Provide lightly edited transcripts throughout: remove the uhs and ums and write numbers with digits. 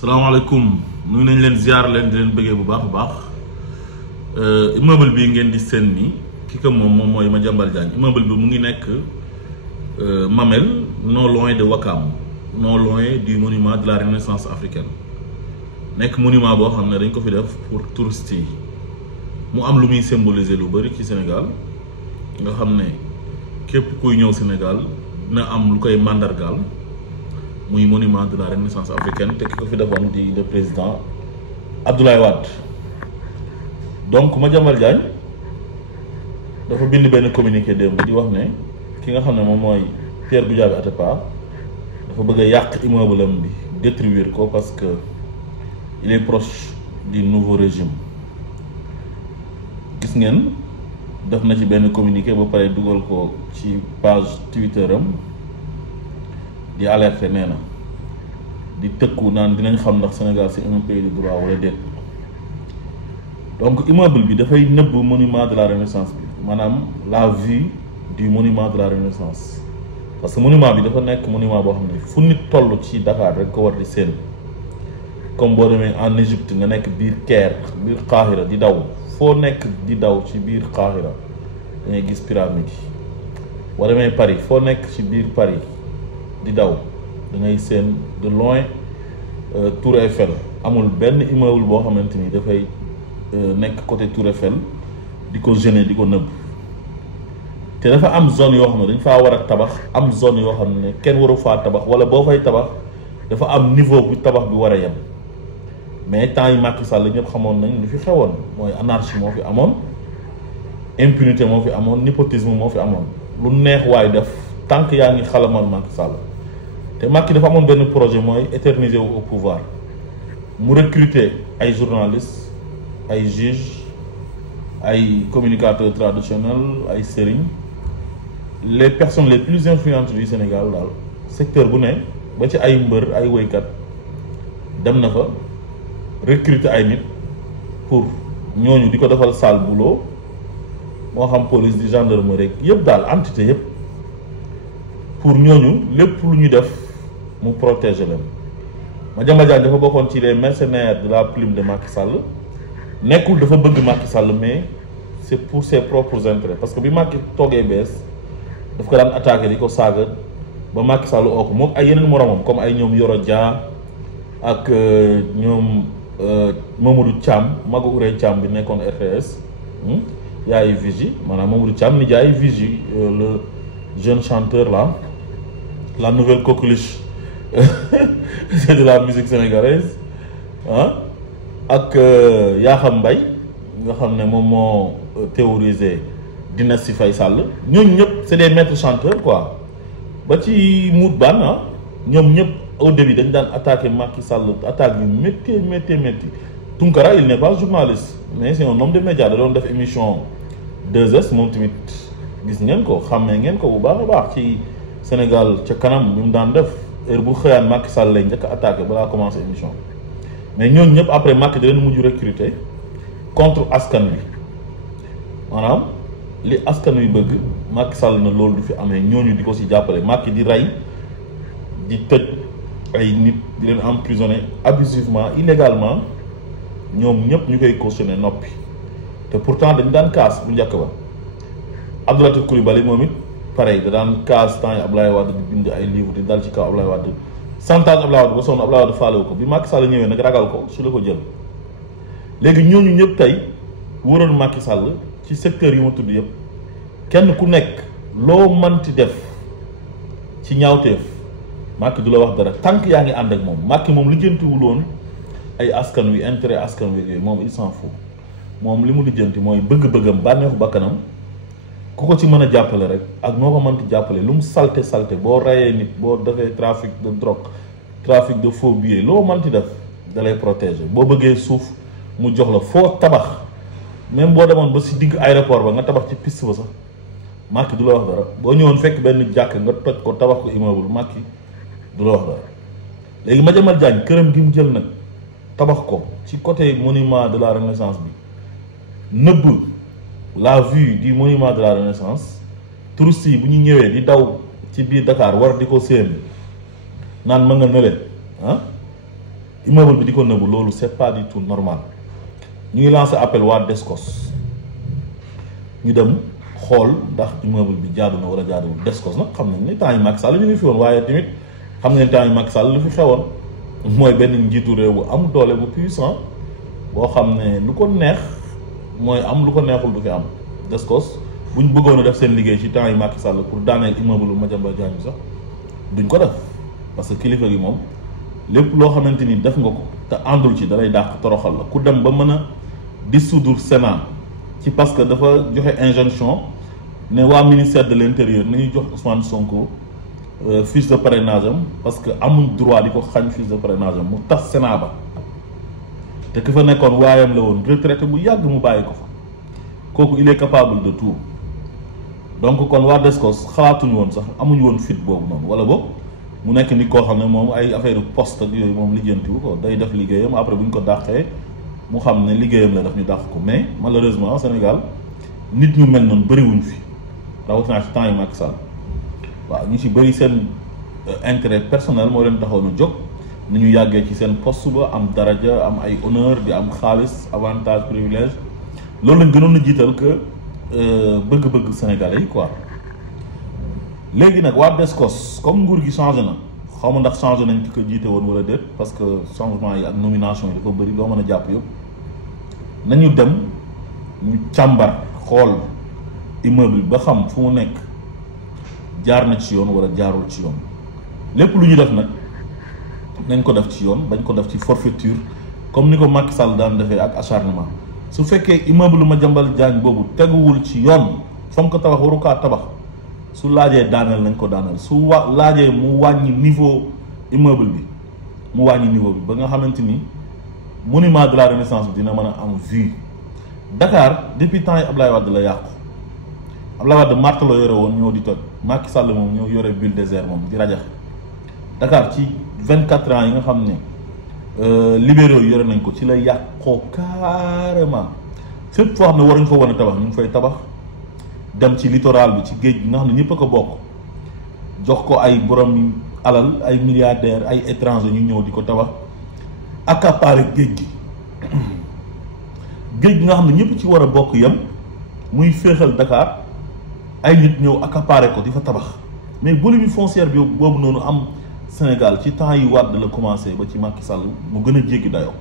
salaamaaleykum nuyu nañ leen ziar leen di leen bëggee bu baax a baax immeuble bi ngeen di seen ni ki ko moom mooy Madiambal Diagne immeuble bi mu ngi nekk Mamel non loin de Ouakam non loin du monument de la Renaissance africaine nekk monument boo xam ne dañ ko fi def pour touristes yi mu am lu muy symboliser lu bëri ci Sénégal nga xam ne képp kuy ñëw Sénégal dina am lu koy màndargaal muy monument de la Renaissance africaine te ki ko fi defoon di le président Abdoulaye Wade. Donc Madiambal Diagne dafa bind benn communiqué démb di wax ne ki nga xam ne moom mooy Pierre Goudiaby Atepa dafa bëgg a yàq immeuble am bi détruire ko parce que il est proche du nouveau régime. Gis ngeen def na ci benn communiqué ba pare dugal ko ci page Twitter am di alerter nee na di tëkku naan dinañ xam ndax Sénégal c'est un pays de droit wala déet. Donc immeuble bi dafay nëbb monument de la Renaissance bi maanaam la vue du monument de la Renaissance parce que monument bi dafa nekk monument boo xam ne fu nit toll ci Dakar rek ko war di seen comme boo demee en Égypte nga nekk biir Caire biir Qahira di daw foo nekk di daw ci biir Qahira da ngay gis pyramide yi boo demee Paris foo nekk ci biir Paris di daw da ngay seen de loin Tour Eiffel. Amul benn immeuble boo xamante ni dafay nekk côté Tour Eiffel di ko gêner di ko nëbb te dafa am zone yoo xam ne dañ faa war a tabax am zone yoo xam ne kenn waru faa tabax wala boo fay tabax dafa am niveau bu tabax bi war a yem mais temps yi Macky Sall ñëpp xamoon nañ li fi xewoon mooy anarchie moo fi amoon impunité moo fi amoon népotisme moo fi amoon lu neex waay def tant que yaa ngi xalamal Macky Sall te Macky dafa amoon benn projet mooy éterniser wu au pouvoir mu recruter ay journalistes ay juges ay communicateurs traditionnels ay sëriñ les personnes les plus influentes du Sénégal daal secteur bu ne ba ci ay mbër ay woykat dem na fa recruter ay nit pour ñooñu di ko defal sale boulot moo xam police di gendarmerie yëpp daal entité yëpp pour ñooñu lépp lu ñu def mu protéger leen. Madiambal Diagne dafa bokkoon ci les mercenaires de la plume de Macky Sall nekkul dafa bëgg Macky Sall mais c'est pour ses propres intérêts parce que bi Macky toogee bees daf ko daan attaqué di ko saaga ba Macky Sall oo ko moom ay yeneen moromam comme ay ñoom Yoro Dia ak ñoom Mamadou Thiam Magu Urey Thiam bi nekkoon RTS yaayu Vigie maanaam Mamadou Thiam ni jaay Vigie le jeune chanteur là la nouvelle coqueluche c'est de la musique sénégalaise ak Yakham Mbaye nga xam ne moom moo théorisé dynastie Faye Sall ñooñu ñëpp c'est des maîtres chanteurs quoi ba ci Mout Ban ñoom ñëpp au début dañ daan attaquer Macky Sall attaque yu métti Tunkara il n'est pas journaliste mais c'est un homme de médias da doon def émission 2S moom tamit gis ngeen ko xàmmee ngeen ko bu baax a baax ci Sénégal ca kanam bi mu daan def heure bu xëyaan Macky Sall lay njëkk a attaqué balaa commencé émission mais ñooñu ñëpp après Macky da leen mujj recruter contre askan wi maanaam li askan wi bëgg Macky Sall na loolu du fi amee ñooñu di ko si jàppale Macky di rey di tëj ay nit di leen emprisonner abusivement illégalement ñoom ñëpp ñu koy cautionner noppi te pourtant dañ daan kaas bu njëkk ba Abdou Latif Coulibaly moom it pareil da daan kaas temps yi Abdoulaye Wade di bind ay livre di dal ci kaw Abdoulaye Wade santage Abdoulaye Wade ba sonn Abdoulaye Wade faalewu ko bi Macky Sall ñëwee nag ragal ko su la ko jël léegi ñooñu ñëpp tey wóoroon Macky Sall ci secteur yi ma tudd yëpp kenn ku nekk loo manti def ci ñaawteef Macky du la wax dara tant que yaa ngi ànd ak moom Macky moom lijjantiwul woon ay askan wi intérêt askan wi yooyu moom il s'en fout moom li mu lijjanti mooy bëgg-bëggam bànneexu bakkanam ku ko ci mën a jàppale rek ak noo ko mënti jàppale lu mu salte boo rayee nit boo defee trafic de drogue trafic de faux billets loo mënti def da lay protéger boo bëggee suuf mu jox la foo tabax même boo demoon ba si digg aéroport ba nga tabax ci piste ba sax Macky du la wax dara boo ñëwoon fekk benn jàkk nga toj ko tabax ko immeuble Macky du la wax dara léegi Madiambal Diagne këram gi mu jël nag tabax ko ci côté monument de la Renaissance bi nëbb la vue du monument de la Renaissance touristes yi bu ñu ñëwee di daw ci biir Dakar war di ko séen naan ma nga nële immeuble bi di ko nëbbu loolu c'est pas du tout normal. ñu ngi lancé appel waa Descos ñu dem xool ndax immeuble bi jaadu na wala jaaduwul. Descos nag xam nañ ne temps yi Macky Sall ñu ngi fi woon waaye tamit xam nañ temps yi Macky Sall lu fi xewoon mooy benn njiitu réew bu am doole bu puissant boo xam ne lu ko neex mooy am lu ko neexul du fi am. Descos bu ñu bëggoon a def seen liggéey ci temps yi Macky Sall pour daaneel immeuble bu Madiambal Diagne bi sax duñ ko def parce que kilifa gi moom lépp loo xamante ni def nga ko te àndul ci dalay dàq toroxal la. ku dem ba mën a dissoudre Sénat ci parce que dafa joxe injonction ne waa ministère de l'intérieur nañu jox Ousmane Sonko fiche de parrainage am parce que amuñ droit di ko xañ fiche de parrainage am mu tas Sénat ba te ki fa nekkoon waayam la woon retraité bu yàgg mu bàyyi ko fa kooku il est capable de tout. donc kon waa Descos xalaatuñu woon sax amuñu woon fit boobu noonu wala boog mu nekk nit koo xam ne moom ay affaire poste ak yooyu moom lijjantiwu ko day def liggéeyam après bu ñu ko dàqee mu xam ne liggéeyam la daf ñu dàq ko. mais malheureusement Sénégal nit ñu mel noonu bëriwuñ fi rawatina ci temps yi Macky Sall waaw ñu ci bëri seen intérêt personnel moo leen taxaw na jóg ni ñu yàggee ci seen poste ba am daraja am ay honneur di am xaalis avantage privilège loolu lañ gënoon a jiital que bëgg-bëgg sénégalais yi quoi. léegi nag waa Descos comme nguur gi changé na xaw ma ndax changé nañ ci ko jiite woon wala déet parce que changement yi ak nomination yi dafa bëri loo mën a jàpp yëpp nañu dem ñu càmbar xool immeuble ba xam fu mu nekk jaar na ci yoon wala jaarul ci yoon. lépp lu ñu def nag nañ ko def ci yoon bañ ko def ci forfaiture comme ni ko Macky Sall daan defee ak acharnement. su fekkee immeuble Madiambal Diagne boobu teguwul ci yoon fam ko tabax waru kaa tabax su laajee daaneel nañ ko daaneel su laajee mu wàññi niveau immeuble bi mu wàññi niveau bi ba nga xamante ni monument de la renaissance bi dina mën a am vue. Dakar depuis temps yi Ablaye Wade la yàqu Ablaye Wade marto la yore woon ñoo di toj Macky Sall moom ñoo yore bulldozer moom di rajax Dakar ci 24 ans yi nga xam ne libéraux yi yore nañ ko ci la yàqoo carrément fépp foo xam ne waruñ fa wan a tabax ñu ngi fay tabax dem ci littoral bi ci géej gi nga xam ne ñëpp a ko bokk jox ko ay borom alal ay milliardaires ay étrangers ñu ñëw di ko tabax accaparer géej gi géej gi nga xam ne ñëpp ci war a bokk yem muy féexal Dakar ay nit ñëw accaparer ko di fa tabax mais boulimie foncière bi boobu noonu am Sénégal ci temps yi Wade la commencé ba ci Macky Sall mu gën a jéggi dayoo.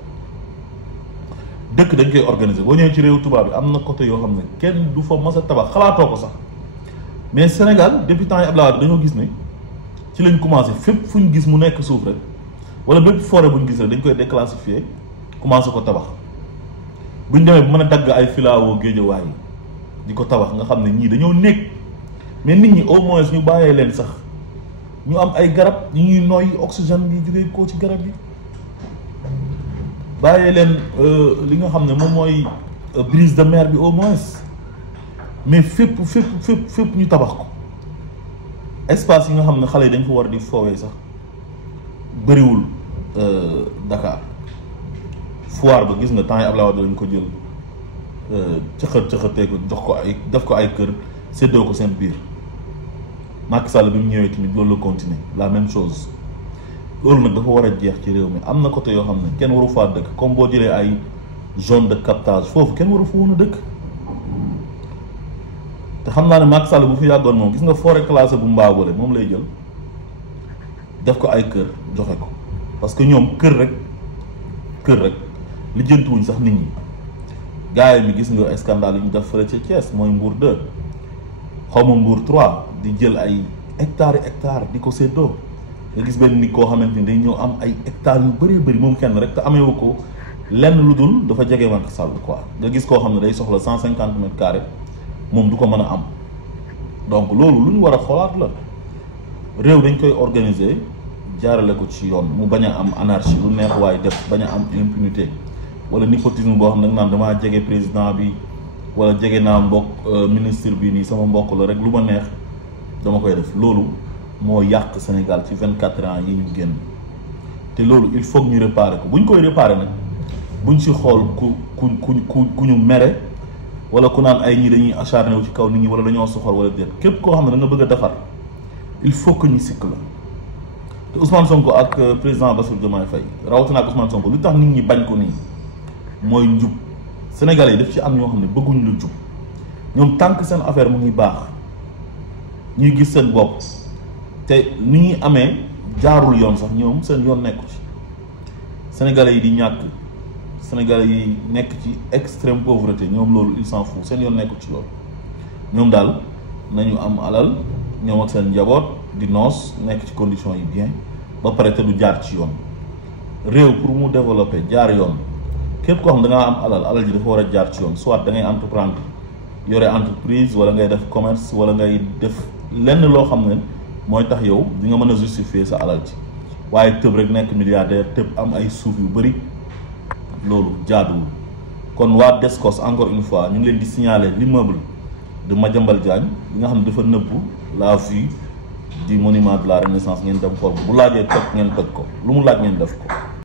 dëkk dañ koy organiser boo ñëwee ci réew tubaab bi am na côté yoo xam ne kenn du fa mas a tabax xalaatoo ko sax mais Sénégal depuis temps yi Abdoulaye Wade dañoo gis ne ci lañ commencé fépp fu ñu gis mu nekk suuf rek wala bépp forêt bu ñu gis rek dañ koy déclassifier commencé ko tabax bu ñu demee bu mën a dagg ay filao géejawaay yi di ko tabax nga xam ne ñii dañoo nekk mais nit ñi au moins ñu bàyyee leen sax ñu am ay garab ñu ñuy noyyi oxygène bi jógee ko ci garab yi bàyyee leen li nga xam ne moom mooy brise de mer bi au moins mais fépp ñu tabax ko espace yi nga xam ne xale yi dañ ko war di foowee sax bëriwul Dakar foire ba gis nga temps yi Abdoulaye Wade lañ ko jël cëxatee ko jox ko ay def ko ay kër séddoo ko seen biir Macky Sall bi mu ñëwee tamit loolu la continuer la même chose loolu nag dafa war a jeex ci réew mi am na côté yoo xam ne kenn waru faa dëkk comme boo jëlee ay zone de captage foofu kenn waru fa woon a dëkk te xam naa ne Macky Sall bu fi yàggoon moom gis nga forêt classée bu Mbaabole moom lay jël def ko ay kër joxe ko parce que ñoom kër rek lijjantiwuñ sax nit ñi gaay mi gis nga scandale yi ñu def fële ca Thiès mooy Mbour 2 xaw ma Mbour 3 di jël ay hectares di ko séddoo nga gis benn nit koo xamante ni day ñëw am ay hectares yu bëree bëri moom kenn rek te ameewu ko lenn lu dul dafa jege Macky Sall quoi nga gis koo xam ne day soxla 150 mètres carrés moom du ko mën a am donc loolu lu ñu war a xoolaat la réew dañ koy organiser jaarale ko ci yoon mu bañ a am anarchie lu neex waaye def bañ a am impunité wala népotisme boo xam ne naan damaa jege président bi wala jege naa mbokk ministre bi nii sama mbokk la rek lu ma neex dama koy def loolu moo yàq Sénégal ci 24 ans yi ñu génn te loolu il faut que ñu réparer ko bu ñu koy réparer nag buñ si xool ku ñu mere wala ku naan ay ñi dañuy acharné wu ci kaw nit ñi wala dañoo soxor wala déet képp koo xam ne da nga bëgg a defar il faut que ñu sikk la te Ousmane Sonko ak président Bassirou Diomaye Faye rawatina ak Ousmane Sonko lu tax nit ñi bañ ko nii mooy njub. Sénégalais yi daf ci am ñoo xam ne bëgguñ lu jub ñoom tant que seen affaire mu ngi baax ñuy gis seen bopp te ni ñuy amee jaarul yoon sax ñoom seen yoon nekku ci. Sénégalais yi di ñàkk Sénégalais yi nekk ci extrême pauvreté ñoom loolu il s'en fout seen yoon nekku ci loolu ñoom daal nañu am alal ñoom ak seen njaboot di noos nekk ci conditions yi bien ba pare te du jaar ci yoon. réew pour mu développer jaar yoon képp koo xam da ngaa am alal ji dafa war a jaar ci yoon soit da ngay entreprendre yore entreprise wala ngay def commerce wala ngay def lenn loo xam ne mooy tax yow di nga mën a justifier sa alal ji waaye tëb rek nekk milliardaire tëb am ay suuf yu bëri loolu jaaduwul. kon waa Descos encore une fois ñu ngi leen di signaler l'immeuble de Madiambal Diagne bi nga xam ne dafa nëbbu la vue du monument de la Renaissance ngeen dem xool bu laajee toj ngeen toj ko lu mu laaj ngeen def ko.